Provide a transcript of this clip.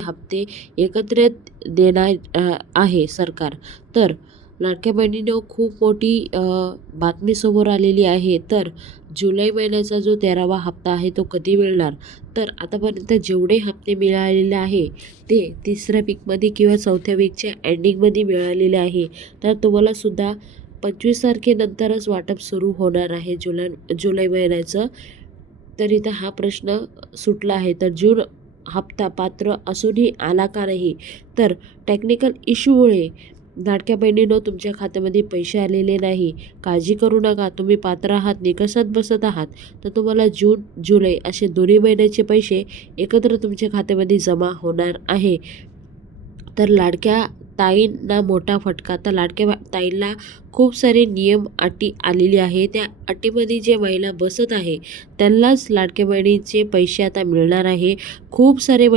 हप्ते एकत्रित देणार आहे सरकार. तर लाडक्या बहिणीनं खूप मोठी बातमी समोर आलेली आहे. तर जुलै महिन्याचा जो 13वा हप्ता आहे तो कधी मिळणार? तर आतापर्यंत जेवढे हप्ते मिळालेले आहे ते 3ऱ्या वीकमध्ये किंवा 4थ्या वीकच्या एंडिंगमध्ये मिळालेले आहे. तर तुम्हालासुद्धा 25 तारखेनंतरच वाटप सुरू होणार आहे जुलै महिन्याचं. तर इथं हा प्रश्न सुटला आहे. तर जून हप्ता पात्र असूनही आला का नाही? तर टेक्निकल इश्यूमुळे लाडक्या बहिणीनं तुमच्या खात्यामध्ये पैसे आलेले नाही. काळजी करू नका. तुम्ही पात्र आहात, निकषात बसत आहात, तर तुम्हाला जून जुलै असे दोन्ही महिन्याचे पैसे एकत्र तुमच्या खात्यामध्ये जमा होणार आहे. तर लाडक्या ताईंना मोठा फटका. तर लाडक्या ताईंना खूप सारे नियम, अटी आलेली आहे. त्या अटीमध्ये जे महिला बसत आहे त्यांनाच लाडक्या बहिणीचे पैसे आता मिळणार आहे. खूप सारे